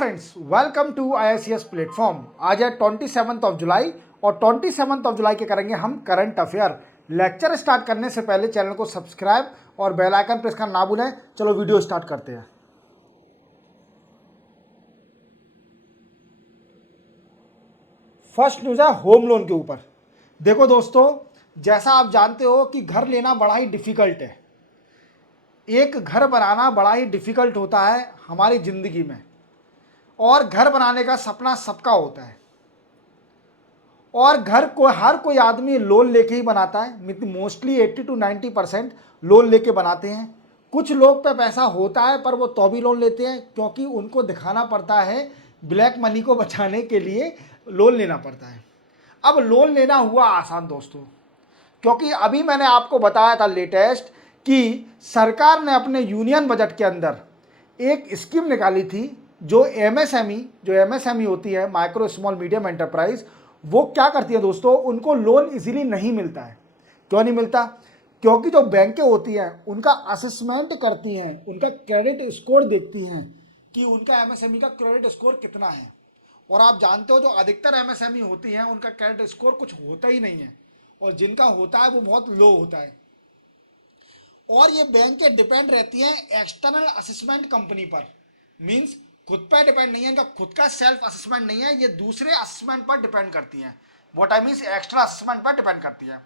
Friends, welcome to IICS platform. आज है 27 जुलाई और 27 जुलाई के करेंगे हम करंट अफेयर। लेक्चर स्टार्ट करने से पहले चैनल को सब्सक्राइब और बेल आइकन प्रेस करना ना भूलें। चलो वीडियो स्टार्ट करते हैं। फर्स्ट न्यूज़ है होम लोन के ऊपर। देखो दोस्तों, जैसा आप जानते हो कि घर लेना बड़ा ही डिफ़िकल्ट है। एक घर बनाना बड़ा ही डिफ़िकल्ट होता है हमारी ज़िंदगी में, और घर बनाने का सपना सबका होता है। और घर को हर कोई आदमी लोन लेके ही बनाता है। मोस्टली 80 to 90% लोन लेके बनाते हैं। कुछ लोग पे पैसा होता है पर वो तो भी लोन लेते हैं, क्योंकि उनको दिखाना पड़ता है, ब्लैक मनी को बचाने के लिए लोन लेना पड़ता है। अब लोन लेना हुआ आसान दोस्तों, क्योंकि अभी मैंने आपको बताया था लेटेस्ट कि सरकार ने अपने यूनियन बजट के अंदर एक स्कीम निकाली थी जो एमएसएमई होती है, माइक्रो स्मॉल मीडियम एंटरप्राइज। वो क्या करती है दोस्तों, उनको लोन इजीली नहीं मिलता है। क्यों नहीं मिलता? क्योंकि जो बैंकें होती हैं उनका असेसमेंट करती हैं, उनका क्रेडिट स्कोर देखती हैं कि उनका एमएसएमई का क्रेडिट स्कोर कितना है। और आप जानते हो जो अधिकतर एमएसएमई होती हैं उनका क्रेडिट स्कोर कुछ होता ही नहीं है, और जिनका होता है वो बहुत लो होता है। और ये बैंकें डिपेंड रहती हैं एक्सटर्नल असेसमेंट कंपनी पर। मींस खुद पर डिपेंड नहीं है, इनका खुद का सेल्फ असेसमेंट नहीं है, ये दूसरे असेसमेंट पर डिपेंड करती हैं। What I means extra assessment पर डिपेंड करती है।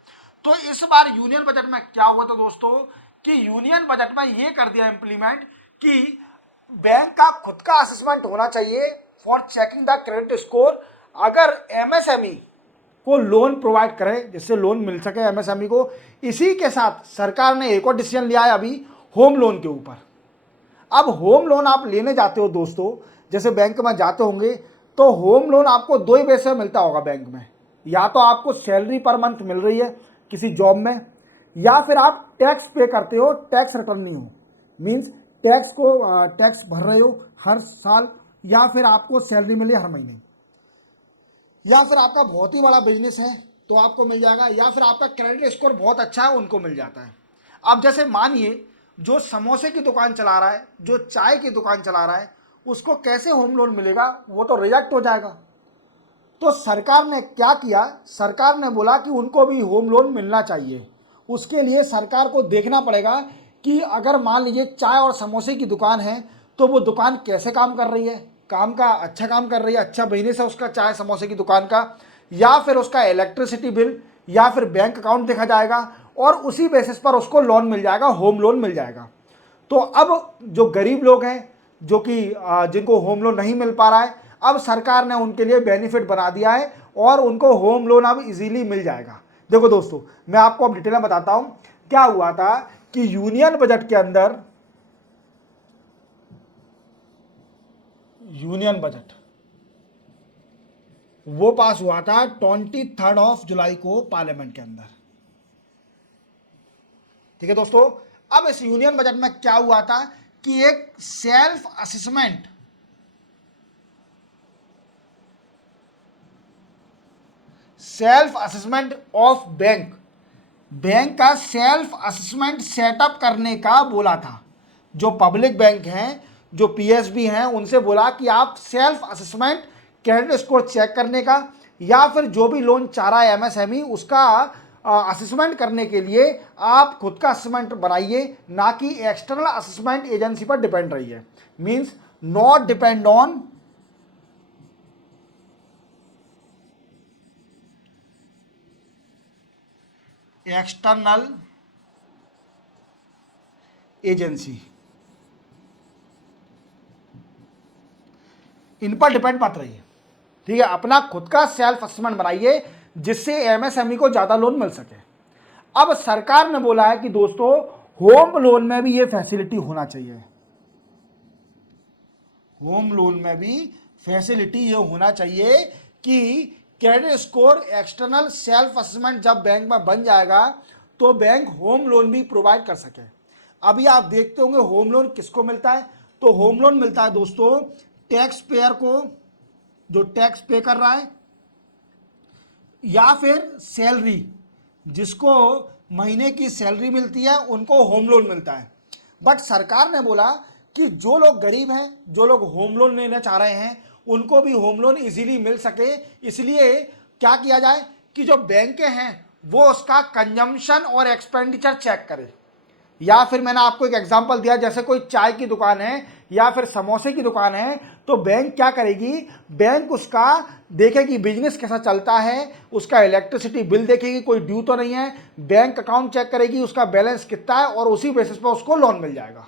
तो इस बार यूनियन बजट में क्या हुआ था दोस्तों कि यूनियन बजट में ये कर दिया इम्प्लीमेंट कि बैंक का खुद का असेसमेंट होना चाहिए for checking the credit score. अगर एमएसएमई को लोन प्रोवाइड करे, जिससे लोन मिल सके एमएसएमई को। इसी के साथ सरकार ने एक और डिसीजन लिया है अभी होम लोन के ऊपर। अब होम लोन आप लेने जाते हो दोस्तों, जैसे बैंक में जाते होंगे, तो होम लोन आपको दो ही वे से मिलता होगा बैंक में। या तो आपको सैलरी पर मंथ मिल रही है किसी जॉब में, या फिर आप टैक्स पे करते हो, टैक्स रिटर्न नहीं हो, मीन्स टैक्स भर रहे हो हर साल, या फिर आपको सैलरी मिले हर महीने, या फिर आपका बहुत ही बड़ा बिजनेस है तो आपको मिल जाएगा, या फिर आपका क्रेडिट स्कोर बहुत अच्छा है उनको मिल जाता है। अब जैसे मानिए जो समोसे की दुकान चला रहा है, जो चाय की दुकान चला रहा है, उसको कैसे होम लोन मिलेगा? वो तो रिजेक्ट हो जाएगा। तो सरकार ने क्या किया, सरकार ने बोला कि उनको भी होम लोन मिलना चाहिए। उसके लिए सरकार को देखना पड़ेगा कि अगर मान लीजिए चाय और समोसे की दुकान है तो वो दुकान कैसे काम कर रही है, अच्छा काम कर रही है, अच्छा बिजनेस है उसका चाय समोसे की दुकान का, या फिर उसका इलेक्ट्रिसिटी बिल, या फिर बैंक अकाउंट देखा जाएगा, और उसी बेसिस पर उसको लोन मिल जाएगा, होम लोन मिल जाएगा। तो अब जो गरीब लोग हैं, जो कि जिनको होम लोन नहीं मिल पा रहा है, अब सरकार ने उनके लिए बेनिफिट बना दिया है और उनको होम लोन अब इजीली मिल जाएगा। देखो दोस्तों, मैं आपको अब डिटेल में बताता हूं क्या हुआ था कि यूनियन बजट के अंदर, यूनियन बजट वो पास हुआ था 23 जुलाई को पार्लियामेंट के अंदर। ठीक है दोस्तों, अब इस यूनियन बजट में क्या हुआ था कि एक सेल्फ असेसमेंट ऑफ बैंक का सेल्फ असेसमेंट सेटअप करने का बोला था। जो पब्लिक बैंक हैं, जो पीएसबी हैं, उनसे बोला कि आप self assessment credit score check करने का, या फिर जो भी लोन चाह रहा है एमएसएमई उसका असेसमेंट करने के लिए आप खुद का असेसमेंट बनाइए, ना कि एक्सटर्नल असेसमेंट एजेंसी पर डिपेंड रहिए। Means not depend on external agency, इन पर डिपेंड मत रहिए। ठीक है, अपना खुद का सेल्फ असेसमेंट बनाइए जिससे एमएसएमई को ज्यादा लोन मिल सके। अब सरकार ने बोला है कि दोस्तों होम लोन में भी ये फैसिलिटी होना चाहिए। होम लोन में भी फैसिलिटी ये होना चाहिए कि credit score external self assessment जब बैंक में बन जाएगा तो बैंक होम लोन भी प्रोवाइड कर सके। अभी आप देखते होंगे होम लोन किसको मिलता है, तो होम लोन मिलता है दोस्तों टैक्स पेयर को, जो टैक्स पे कर रहा है, या फिर सैलरी, जिसको महीने की सैलरी मिलती है उनको होम लोन मिलता है। बट सरकार ने बोला कि जो लोग गरीब हैं, जो लोग होम लोन लेना चाह रहे हैं, उनको भी होम लोन इजीली मिल सके। इसलिए क्या किया जाए कि जो बैंकें हैं वो उसका कंजम्पशन और एक्सपेंडिचर चेक करें। या फिर मैंने आपको एक एग्जांपल दिया, जैसे कोई चाय की दुकान है या फिर समोसे की दुकान है, तो बैंक क्या करेगी, बैंक उसका देखेगी बिजनेस कैसा चलता है, उसका इलेक्ट्रिसिटी बिल देखेगी कोई ड्यू तो नहीं है, बैंक अकाउंट चेक करेगी उसका बैलेंस कितना है, और उसी बेसिस पर उसको लोन मिल जाएगा।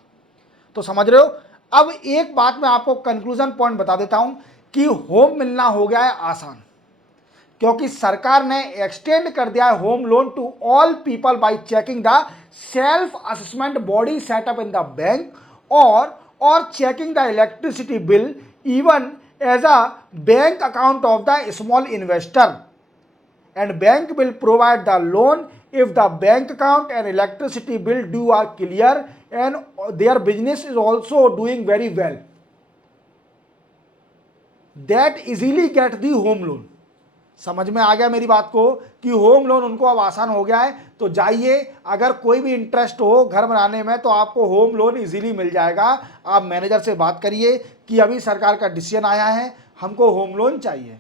तो समझ रहे हो। अब एक बात मैं आपको कंक्लूजन पॉइंट बता देता हूं कि होम मिलना हो गया है आसान, क्योंकि सरकार ने एक्सटेंड कर दिया है home loan to all people by checking the self assessment body setup in the bank और checking the electricity bill even as a bank account of the small investor, and bank will provide the loan if the bank account and electricity bill due are clear and their business is also doing very well, that easily get the home loan। समझ में आ गया मेरी बात को कि home loan उनको अब आसान हो गया है। तो जाइए, अगर कोई भी इंटरेस्ट हो घर बनाने में तो आपको होम लोन इजीली मिल जाएगा। आप मैनेजर से बात करिए कि अभी सरकार का डिसीजन आया है, हमको होम लोन चाहिए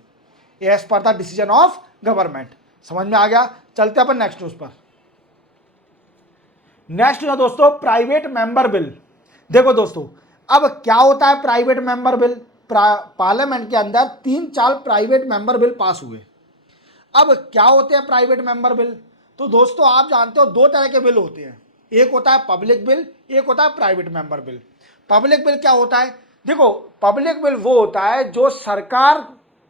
as per the decision of government. समझ में आ गया। चलते अपन नेक्स्ट न्यूज पर। नेक्स्ट न्यूज दोस्तों, प्राइवेट मेंबर बिल। देखो दोस्तों, अब क्या होता है प्राइवेट मेंबर बिल। पार्लियामेंट के अंदर 3-4 प्राइवेट मेंबर बिल पास हुए। अब क्या होते हैं प्राइवेट मेंबर बिल। तो दोस्तों आप जानते हो 2 तरह के बिल होते हैं, एक होता है पब्लिक बिल, एक होता है private member bill. Public bill क्या होता है, देखो पब्लिक बिल वो होता है जो सरकार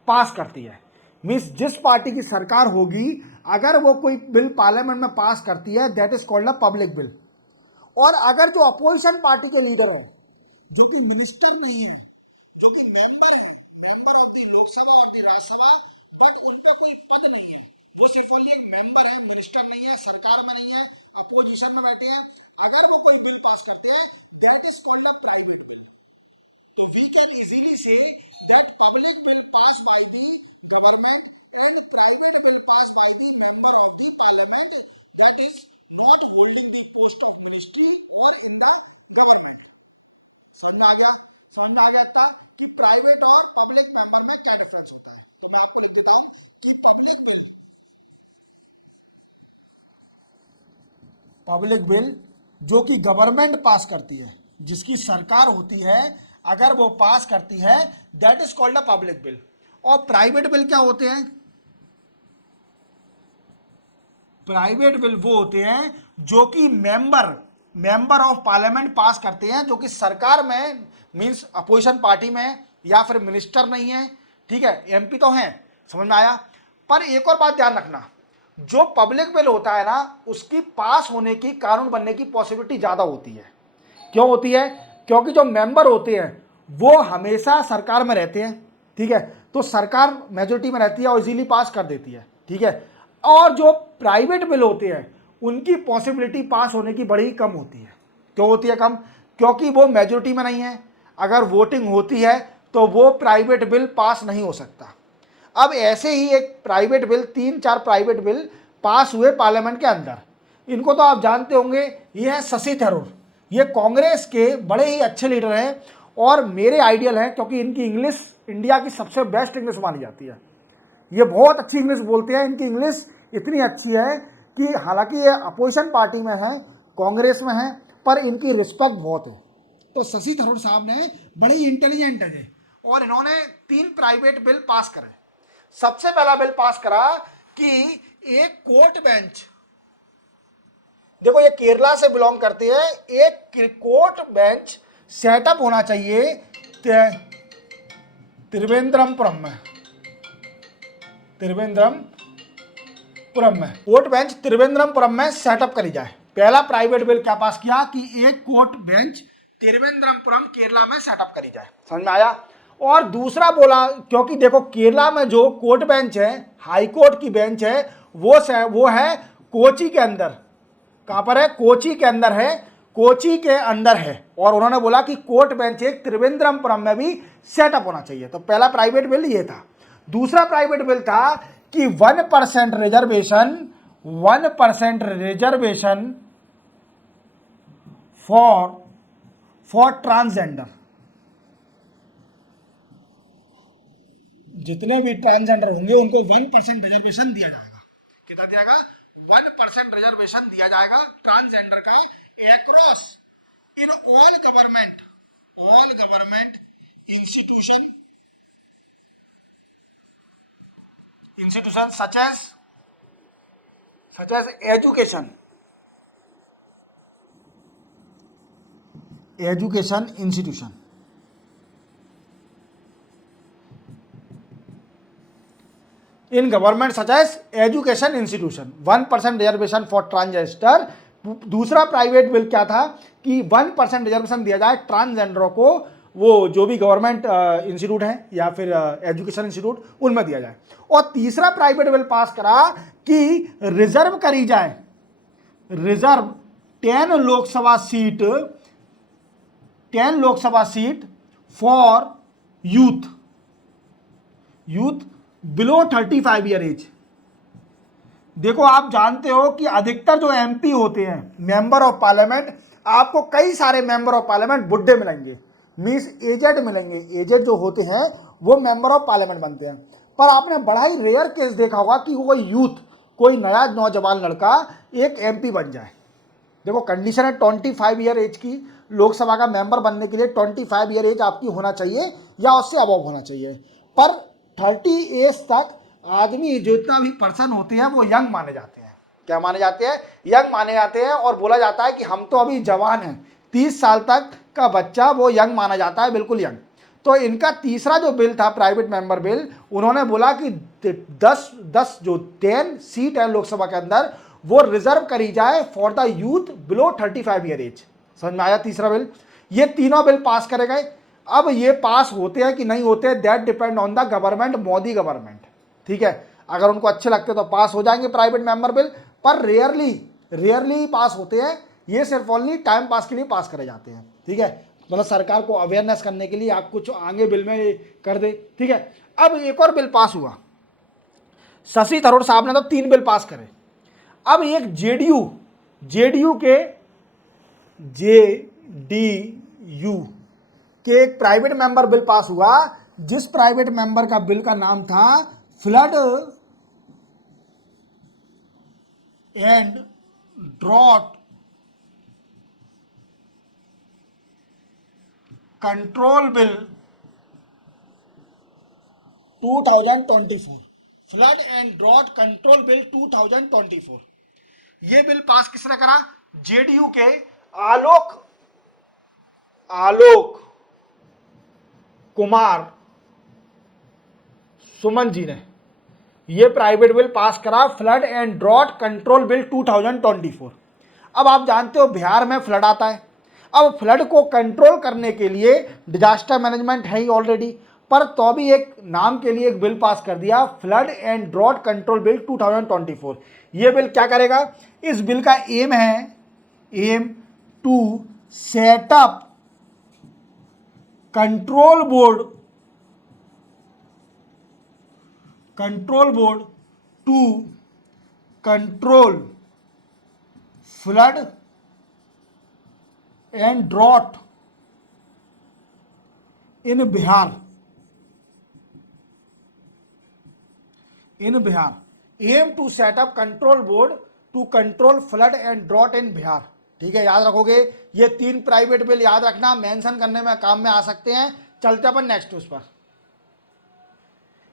पास करती है, मीन्स जिस पार्टी की सरकार होगी अगर वो कोई बिल पार्लियामेंट में पास करती है, that is called a public bill. और अगर जो अपोजिशन पार्टी के लीडर हैं, जो कि मिनिस्टर नहीं है, जो कि मेंबर हैं, मेंबर ऑफ द लोकसभा और द राज्यसभा, बट उन पे कोई पद नहीं है, वो सिर्फ ओनली एक मेंबर है, मिनिस्टर नहीं है, सरकार में नहीं है, अपोजिशन में बैठे हैं, अगर वो कोई बिल पास करते हैं that is called a private bill. तो we can easily say that public bill pass by the government and private bill pass by the member of the parliament that is not holding the post of ministry और in the government. समझ में आ गया। समझ में आ गया था कि प्राइवेट और पब्लिक मेंबर में क्या डिफरेंस होता है। तो मैं आपको लिख देता हूं कि पब्लिक बिल जो कि गवर्नमेंट पास करती है, जिसकी सरकार होती है, अगर वो पास करती है that is called a public bill. और प्राइवेट बिल क्या होते हैं, प्राइवेट बिल वो होते हैं जो कि मेंबर ऑफ पार्लियामेंट पास करते हैं, जो कि सरकार में मींस अपोजिशन पार्टी में या फिर मिनिस्टर नहीं है, ठीक है, एमपी तो हैं। समझ में आया। पर एक और बात ध्यान रखना, जो पब्लिक बिल होता है ना, उसकी पास होने की, कानून बनने की पॉसिबिलिटी ज़्यादा होती है। क्यों होती है, क्योंकि जो मेंबर होते हैं वो हमेशा सरकार में रहते हैं, ठीक है, तो सरकार मेजोरिटी में रहती है और इजीली पास कर देती है, ठीक है। और जो प्राइवेट बिल होते हैं उनकी पॉसिबिलिटी पास होने की बड़ी कम होती है। क्यों होती है कम, क्योंकि वो मेजोरिटी में नहीं है, अगर वोटिंग होती है तो वो प्राइवेट बिल पास नहीं हो सकता। अब ऐसे ही एक प्राइवेट बिल, 3-4 प्राइवेट बिल पास हुए पार्लियामेंट के अंदर। इनको तो आप जानते होंगे, ये है शशि थरूर, ये कांग्रेस के बड़े ही अच्छे लीडर हैं और मेरे आइडियल हैं, क्योंकि इनकी इंग्लिश इंडिया की सबसे बेस्ट इंग्लिश मानी जाती है। ये बहुत अच्छी इंग्लिश बोलते हैं, इनकी इंग्लिश इतनी अच्छी है कि हालांकि ये अपोजिशन पार्टी में है, कांग्रेस में है, पर इनकी रिस्पेक्ट बहुत है। तो शशि थरूर साहब ने बड़े ही इंटेलिजेंट है ये, और इन्होंने 3 प्राइवेट बिल पास करे। सबसे पहला बिल पास करा कि एक कोर्ट बेंच, देखो ये केरला से बिलोंग करती है, एक कोर्ट बेंच सेटअप होना चाहिए त्रिवेंद्रमपुरम में कोर्ट बेंच त्रिवेंद्रमपुरम में सेटअप करी जाए। पहला प्राइवेट बिल क्या पास किया कि एक कोर्ट बेंच त्रिवेंद्रमपुरम केरला में सेटअप करी जाए। समझ में आया। और दूसरा बोला, क्योंकि देखो केरला में जो कोर्ट बेंच है, हाई कोर्ट की बेंच है, वो है कोची के अंदर। कहां पर है, कोची के अंदर है, कोची के अंदर है। और उन्होंने बोला कि कोर्ट बेंच एक त्रिवेंद्रमपुरम में भी सेटअप होना चाहिए। तो पहला प्राइवेट बिल ये था। दूसरा प्राइवेट बिल था कि 1% रिजर्वेशन फॉर ट्रांसजेंडर। जितने भी ट्रांसजेंडर होंगे उनको 1% रिजर्वेशन दिया जाएगा। कितना दिया जाएगा? 1% रिजर्वेशन दिया जाएगा ट्रांसजेंडर का across in all government institution such as education institution. In government such as education institution 1% reservation for transgender. दूसरा प्राइवेट बिल क्या था कि 1% रिजर्वेशन दिया जाए ट्रांसजेंडरों को, वो जो भी गवर्नमेंट इंस्टीट्यूट है या फिर एजुकेशन इंस्टीट्यूट उनमें दिया जाए। और तीसरा प्राइवेट बिल पास करा कि रिजर्व करी जाए, reserve 10 Lok Sabha seat for youth below 35 year age. देखो आप जानते हो कि अधिकतर जो एमपी होते हैं, मेंबर ऑफ पार्लियामेंट, आपको कई सारे मेंबर ऑफ पार्लियामेंट बुढ़े मिलेंगे, मींस एजेड मिलेंगे। एजेड जो होते हैं वो मेंबर ऑफ पार्लियामेंट बनते हैं। पर आपने बड़ा ही रेयर केस देखा होगा कि कोई यूथ, कोई नया नौजवान लड़का एक एमपी बन जाए। देखो कंडीशन है 25 ईयर एज की, लोकसभा का मेंबर बनने के लिए 25 ईयर एज आपकी होना चाहिए या उससे अबव होना चाहिए। पर 30 एज तक आदमी जितना भी पर्सन होते हैं वो यंग माने जाते हैं। क्या माने जाते हैं? यंग माने जाते हैं। और बोला जाता है कि हम तो अभी जवान हैं, 30 साल तक का बच्चा वो यंग माना जाता है, बिल्कुल यंग। तो इनका तीसरा जो बिल था प्राइवेट मेंबर बिल, उन्होंने बोला कि 10 सीट है लोकसभा के अंदर वो रिजर्व करी जाए for the youth below 35 year age. समझ में आया तीसरा बिल? ये तीनों बिल पास करे गए। अब ये पास होते हैं कि नहीं होते, that depend on the government, Modi government. ठीक है, अगर उनको अच्छे लगते तो पास हो जाएंगे प्राइवेट मेंबर बिल, पर रेयरली पास होते हैं। ये सिर्फ ओनली टाइम पास के लिए पास करे जाते हैं। ठीक है, मतलब सरकार को अवेयरनेस करने के लिए आप कुछ आगे बिल में कर दे। ठीक है, अब एक और बिल पास हुआ, शशि थरूर साहब ने तो 3 बिल पास करे। अब एक जेडीयू के एक प्राइवेट मेंबर बिल पास हुआ, जिस प्राइवेट मेंबर का बिल का नाम था flood and drought control bill 2024। Flood and drought control bill 2024। यह बिल पास किसने करा? जेडीयू के आलोक कुमार सुमन जी ने यह प्राइवेट बिल पास करा, flood and drought control bill 2024। अब आप जानते हो बिहार में फ्लड आता है। अब फ्लड को कंट्रोल करने के लिए डिजास्टर मैनेजमेंट है ही ऑलरेडी, पर तो भी एक नाम के लिए एक बिल पास कर दिया, flood and drought control bill 2024। यह बिल क्या करेगा? इस बिल का aim to set up control board to control flood and drought in Bihar. Aim to set up control board to control flood and drought in Bihar. ठीक है, याद रखोगे ये 3 प्राइवेट बिल, याद रखना, मेंशन करने में काम में आ सकते हैं। चलते अपन नेक्स्ट उस पर।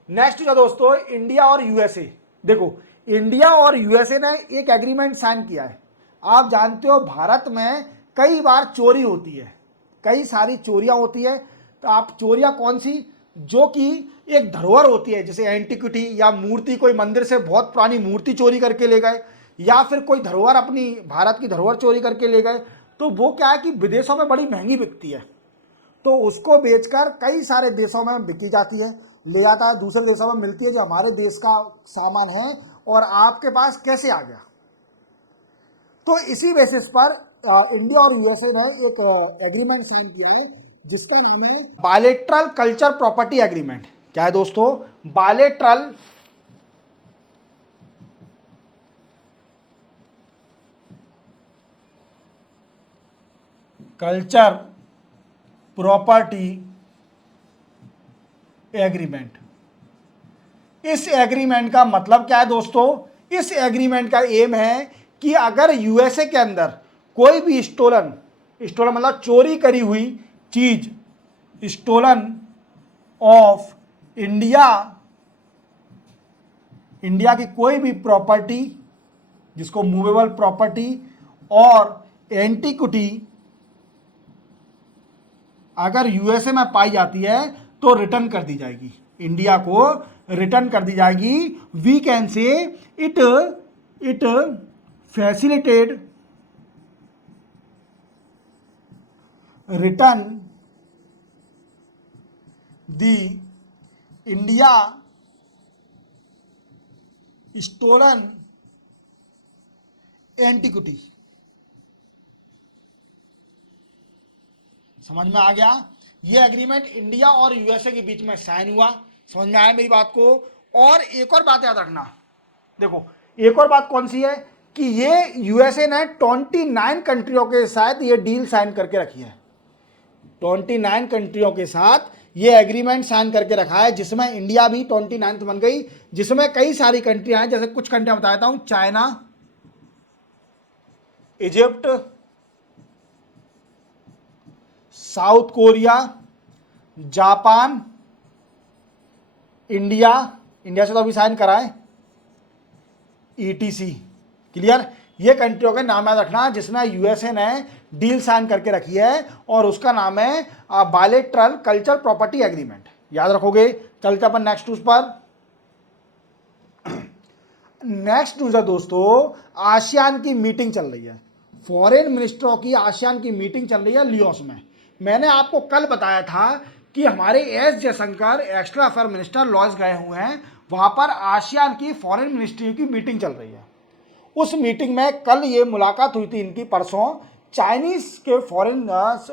नेक्स्ट जो दोस्तों इंडिया और यूएसए। देखो इंडिया और यूएसए ने एक एग्रीमेंट साइन किया है। आप जानते हो भारत में कई बार चोरी होती है, कई सारी चोरियां होती है। तो आप चोरियां कौन सी? जो कि एक धरोहर होती है, जैसे एंटिक्विटी या मूर्ति, कोई मंदिर से बहुत पुरानी मूर्ति चोरी करके ले गए, या फिर कोई धरोहर, अपनी भारत की धरोहर चोरी करके ले गए, तो वो क्या है कि विदेशों में बड़ी महंगी बिकती है। तो उसको बेचकर कई सारे देशों में बिकी जाती है, ले जाता है, दूसरे देशों में मिलती है जो हमारे देश का सामान है और आपके पास कैसे आ गया। तो इसी बेसिस पर इंडिया और यूएसए ने एक एग्रीमेंट साइन किया है जिसका नाम है बायलैटरल कल्चर प्रॉपर्टी एग्रीमेंट। क्या है दोस्तों? Bilateral culture property agreement. इस एग्रीमेंट का मतलब क्या है दोस्तों? इस एग्रीमेंट का एम है कि अगर यूएसए के अंदर कोई भी स्टोलन मतलब चोरी करी हुई चीज, स्टोलन ऑफ इंडिया की कोई भी प्रॉपर्टी, जिसको मूवेबल प्रॉपर्टी और एंटिक्विटी अगर यूएसए में पाई जाती है तो रिटर्न कर दी जाएगी, इंडिया को रिटर्न कर दी जाएगी। We can say it facilitate return the India stolen antiquity. समझ में आ गया? यह एग्रीमेंट इंडिया और यूएसए के बीच में साइन हुआ। समझ में आया मेरी बात को? और एक और बात याद रखना, देखो एक और बात कौन सी है कि ये यूएसए ने 29 कंट्रियों के साथ ये डील साइन करके रखी है। 29 कंट्रियों के साथ ये एग्रीमेंट साइन करके रखा है, जिसमें इंडिया भी 29th बन गई, जिसमें कई सारी कंट्रियां हैं। जैसे कुछ कंट्रियां बताता हूं, China, Egypt, south Korea, Japan, India से तो अभी साइन करा है, ETC। क्लियर? ये कंट्रियों के नाम याद रखना जिसमें यूएसए ने डील साइन करके रखी है, और उसका नाम है बायलैटरल कल्चर प्रॉपर्टी एग्रीमेंट। याद रखोगे? चलते अपन नेक्स्ट न्यूज पर। नेक्स्ट न्यूज है दोस्तों, आसियान की मीटिंग चल रही है, फॉरेन मिनिस्टरों की आसियान की मीटिंग चल रही है लियोस में। मैंने आपको कल बताया था कि हमारे S Jaishankar external affair minister loss गए हुए हैं, वहां पर आसियान की फॉरेन मिनिस्ट्री की मीटिंग चल रही है। उस मीटिंग में कल ये मुलाकात हुई थी इनकी, परसों, चाइनीज के फॉरेन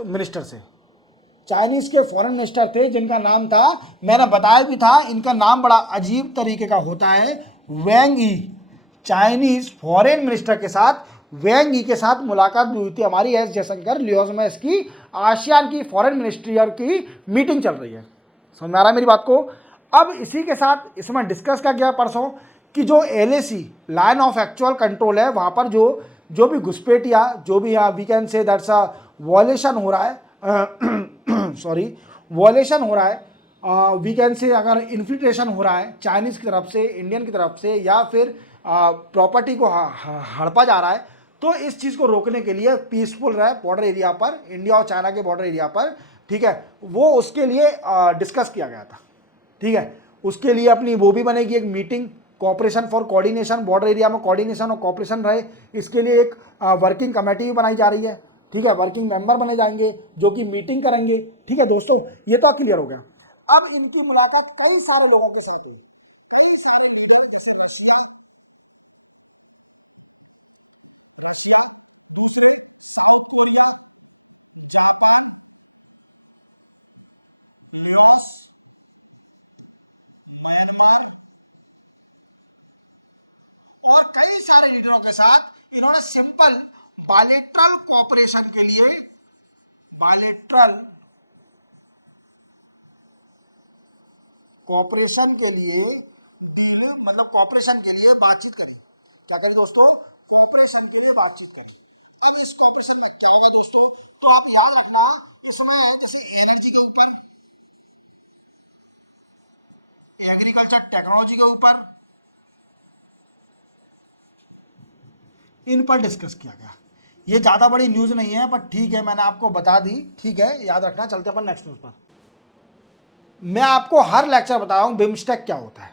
मिनिस्टर से। चाइनीज के फॉरेन मिनिस्टर थे जिनका नाम था, मैंने बताया भी था, इनका नाम बड़ा अजीब तरीके का होता है, वैंग ई। चाइनीज फॉरेन मिनिस्टर के साथ, वैंग ई के साथ मुलाकात भी हुई थी हमारी एस जयशंकर लियोस में। इसकी आसियान की फॉरेन मिनिस्ट्री की मीटिंग चल रही है। समझ में आ रहा है मेरी बात को? अब इसी के साथ इसमें डिस्कस क्या किया परसों कि जो LAC line of actual control है, वहां पर जो भी घुसपैठिया, जो भी यहाँ we can say that's a violation हो रहा है सॉरी वॉयलेशन हो रहा है, वी कैन से अगर इन्फिल्ट्रेशन हो रहा है चाइनीज की तरफ से, इंडियन की तरफ से, या फिर प्रॉपर्टी को हड़पा जा रहा है, तो इस चीज़ को रोकने के लिए पीसफुल रहे बॉर्डर एरिया पर, इंडिया और चाइना के बॉर्डर एरिया पर, ठीक है, वो उसके लिए डिस्कस किया गया था। ठीक है, उसके लिए अपनी वो भी बनेगी एक meeting, cooperation for coordination, border area में कोऑर्डिनेशन और कोऑपरेशन रहे, इसके लिए एक वर्किंग कमेटी भी बनाई जा रही है। ठीक है, वर्किंग मेंबर बने जाएंगे जो कि मीटिंग करेंगे। ठीक है दोस्तों, ये तो क्लियर हो गया। अब इनकी मुलाकात कई सारे लोगों के साथ हुई, कई सारे लीडर, जैसे रशिया, दूसरे south Korea, Japan, Leos, Myanmar, और कई सारे लीडरों के साथ इन्होंने सिंपल बायलैटरल कोऑपरेशन के लिए, बायलैटरल कोऑपरेशन के लिए डील, मतलब कोऑपरेशन के लिए बातचीत करी। क्या करी दोस्तों? कोऑपरेशन के लिए बातचीत करी। अब इस कोऑपरेशन में क्या होगा दोस्तों? तो आप याद रखना, इसमें जैसे एनर्जी के ऊपर, एग्रीकल्चर टेक्नोलॉजी के ऊपर, इन पर डिस्कस किया गया। ये ज़्यादा बड़ी न्यूज़ नहीं है, पर ठीक है, मैंने आपको बता दी। ठीक है, याद रखना। चलते अपन नेक्स्ट न्यूज़ पर। मैं आपको हर लेक्चर बता रहा हूँ बिम्स्टेक क्या होता है।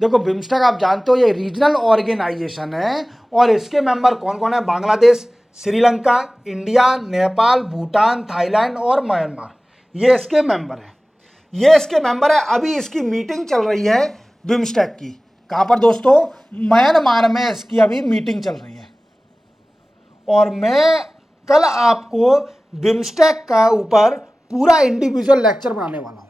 देखो, बिम्स्टेक आप जानते हो ये रीजनल ऑर्गेनाइजेशन है, और इसके मेंबर कौन कौन है? बांग्लादेश, श्रीलंका, इंडिया, नेपाल, भूटान, थाईलैंड और म्यांमार, ये इसके मेंबर है। ये इसके मेंबर है। अभी इसकी मीटिंग चल रही है बिम्स्टेक की। कहाँ पर दोस्तों? म्यांमार में इसकी अभी मीटिंग चल रही है। और मैं कल आपको बिम्स्टेक का ऊपर पूरा इंडिविजुअल लेक्चर बनाने वाला हूं,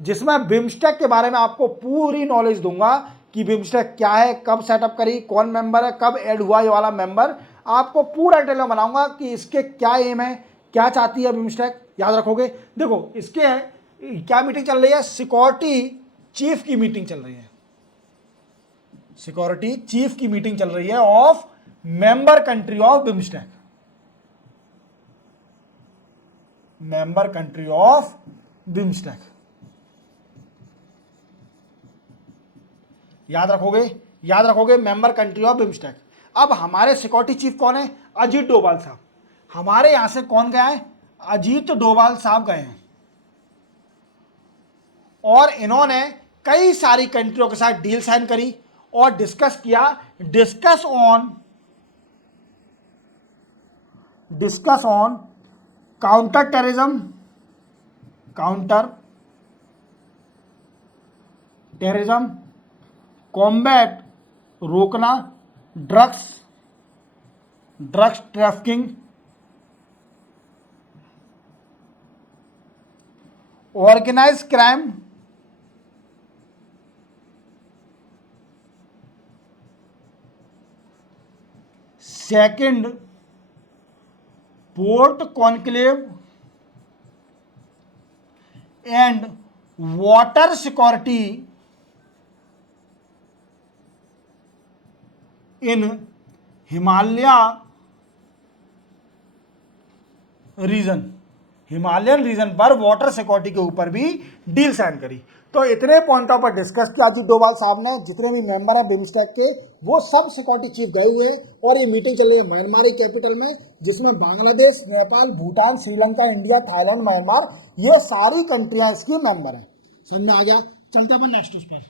जिसमें बिम्स्टेक के बारे में आपको पूरी नॉलेज दूंगा कि बिम्स्टेक क्या है, कब सेटअप करी, कौन मेंबर है, कब ऐड हुआ ये वाला मेंबर, आपको पूरा डिटेल में बनाऊंगा कि इसके क्या एम है, क्या चाहती है बिम्स्टेक, याद रखोगे। देखो इसके क्या मीटिंग चल रही है, सिक्योरिटी चीफ की मीटिंग चल रही है, सिक्योरिटी चीफ की मीटिंग चल रही है of member country of BIMSTEC, member country of BIMSTEC, याद रखोगे मेंबर कंट्री ऑफ बिम्स्टेक। अब हमारे सिक्योरिटी चीफ कौन है, अजीत डोभाल साहब। हमारे यहां से कौन गया है, अजीत डोभाल साहब गए हैं, और इन्होंने कई सारी कंट्रियों के साथ डील साइन करी और डिस्कस किया, discuss on counter terrorism, combat रोकना, drugs trafficking, organise crime, second port conclave and water security in Himalayan region पर वाटर सिक्योरिटी के ऊपर भी डील साइन करी। तो इतने पॉइंटों पर डिस्कस किया अजीत डोभाल साहब ने, जितने भी मेंबर हैं बिम्स्टेक के वो सब सिक्योरिटी चीफ गए हुए हैं, और ये मीटिंग चल रही है म्यांमार की कैपिटल में, जिसमें Bangladesh, Nepal, Bhutan, Sri Lanka, India, Thailand, Myanmar, ये सारी कंट्रियां इसकी मेंबर हैं। समझ में आ गया। चलते अपन नेक्स्ट उस पर।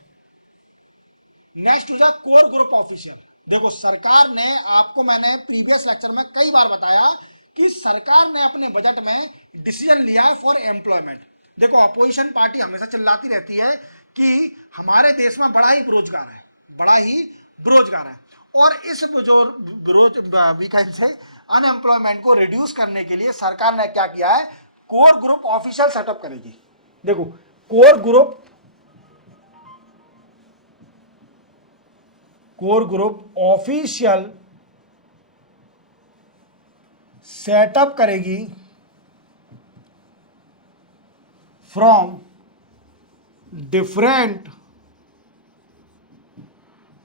नेक्स्ट हो जाए कोर ग्रुप ऑफिशियल। देखो सरकार ने, आपको मैंने प्रीवियस लेक्चर में कई बार बताया कि सरकार ने अपने बजट में डिसीजन लिया है फॉर एम्प्लॉयमेंट। देखो अपोजिशन पार्टी हमेशा चिल्लाती रहती है कि हमारे देश में बड़ा ही बेरोजगार है, और इस जो वीकेंड से अनएम्प्लॉयमेंट को रिड्यूस करने के लिए सरकार ने क्या किया है, कोर ग्रुप ऑफिशियल सेटअप करेगी। देखो कोर ग्रुप ऑफिशियल सेटअप करेगी from different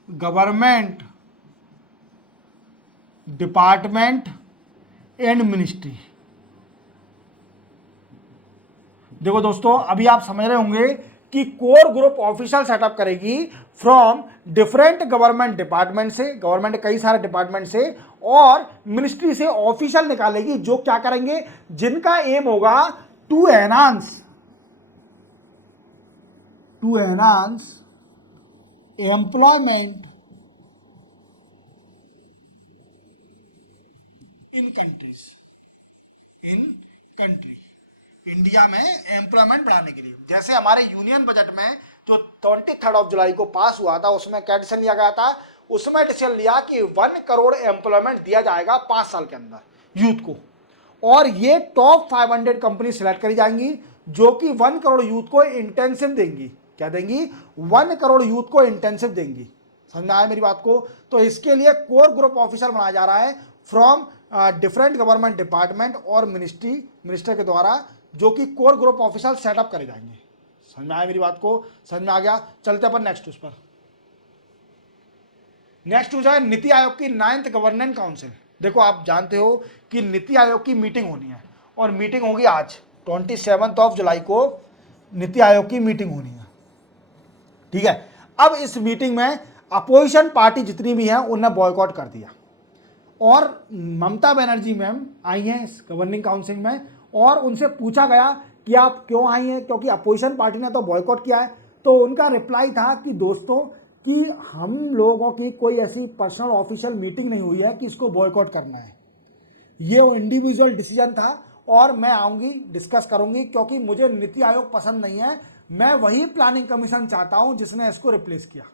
government department and ministry. देखो दोस्तों अभी आप समझ रहे होंगे कि कोर ग्रुप ऑफिशियल सेटअप करेगी फ्रॉम डिफरेंट गवर्नमेंट डिपार्टमेंट से, गवर्नमेंट के कई सारे डिपार्टमेंट से, और मिनिस्ट्री से ऑफिशियल निकालेगी जो क्या करेंगे, जिनका एम होगा to enhance employment in country, India में एम्प्लॉयमेंट बढ़ाने के लिए। जैसे हमारे यूनियन बजट में जो 23 जुलाई को पास हुआ था, उसमें क्या डिसीजन लिया गया था, उसमें डिसीजन लिया कि 1 करोड़ एम्प्लॉयमेंट दिया जाएगा 5 साल के अंदर यूथ को, और ये टॉप 500 कंपनी सिलेक्ट करी जाएंगी जो कि 1 करोड़ यूथ को इंटेंसिव देंगी। क्या देंगी, 1 करोड़ यूथ को इंटेंसिव देंगी। समझ में आया मेरी बात को। तो इसके लिए कोर ग्रुप ऑफिसर बनाया जा रहा है फ्रॉम डिफरेंट गवर्नमेंट डिपार्टमेंट और मिनिस्टर के द्वारा, जो कि कोर ग्रुप ऑफिसर सेटअप करे जाएंगे। समझ में आया मेरी बात को, समझ में आ गया। चलते अपन नेक्स्ट उस पर। नेक्स्ट हो जाए नीति आयोग की 9th गवर्नेंस काउंसिल। देखो आप जानते हो कि नीति आयोग की मीटिंग होनी है, और मीटिंग होगी आज 27 जुलाई को नीति आयोग की मीटिंग होनी है, ठीक है। अब इस मीटिंग में अपोजिशन पार्टी जितनी भी हैं उन्हें बॉयकॉट कर दिया, और ममता बनर्जी मैम आई हैं इस गवर्निंग काउंसिल में, और उनसे पूछा गया कि आप क्यों आई हैं, क्योंकि अपोजिशन पार्टी ने तो बॉयकॉट किया है। तो उनका रिप्लाई था कि दोस्तों कि हम लोगों की कोई ऐसी पर्सनल ऑफिशियल मीटिंग नहीं हुई है कि इसको बॉयकॉट करना है, ये इंडिविजुअल डिसीजन था, और मैं आऊँगी, डिस्कस करूँगी, क्योंकि मुझे नीति आयोग पसंद नहीं है, मैं वही प्लानिंग कमीशन चाहता हूँ जिसने इसको रिप्लेस किया।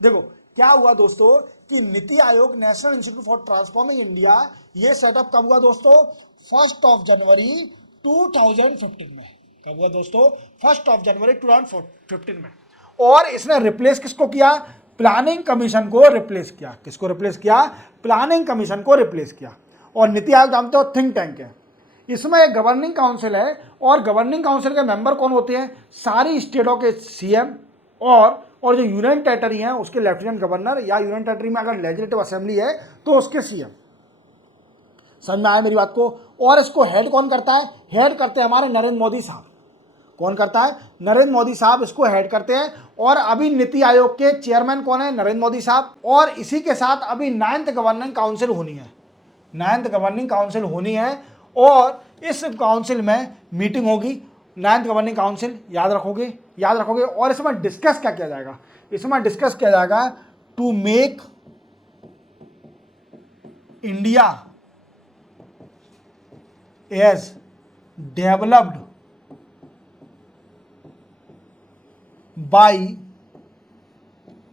देखो क्या हुआ दोस्तों कि NITI Aayog, national institute for transforming India, ये सेटअप कब हुआ दोस्तों, 1 जनवरी 2015 में। कब हुआ दोस्तों, 1 जनवरी 2015 में। और इसने रिप्लेस किसको किया, प्लानिंग कमीशन को रिप्लेस किया। किसको रिप्लेस किया, प्लानिंग कमीशन को रिप्लेस किया। और नीति आयोग जानते हो थिंक टैंक है, इसमें एक गवर्निंग काउंसिल है और गवर्निंग काउंसिल के मेंबर कौन होते हैं? सारी स्टेटों के सीएम और जो यूनियन टेरिटरी हैं उसके लेफ्टिनेंट गवर्नर, या यूनियन टेरिटरी में अगर लेजिस्लेटिव असेंबली है तो उसके सीएम। समझ में आया मेरी बात को? और इसको हेड कौन करता है? हेड करते हैं हमारे नरेंद्र मोदी साहब। कौन करता है? नरेंद्र मोदी साहब इसको हेड करते हैं। और अभी नीति आयोग के चेयरमैन कौन है? नरेंद्र मोदी साहब। और इसी के साथ अभी 9th गवर्निंग काउंसिल होनी है, 9th गवर्निंग काउंसिल होनी है। और इस काउंसिल में मीटिंग होगी, 9th गवर्निंग काउंसिल, याद रखोगे। और इसमें डिस्कस क्या किया जाएगा? इसमें डिस्कस किया जाएगा to make India as developed by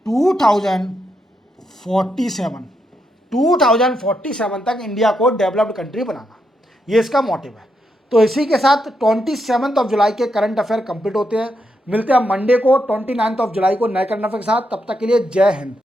2047 तक इंडिया को डेवलप्ड कंट्री बनाना, ये इसका मोटिव है। तो इसी के साथ 27 जुलाई के करंट अफेयर कंप्लीट होते हैं। मिलते हैं मंडे को 29 जुलाई को नए करंट अफेयर के साथ। तब तक के लिए जय हिंद।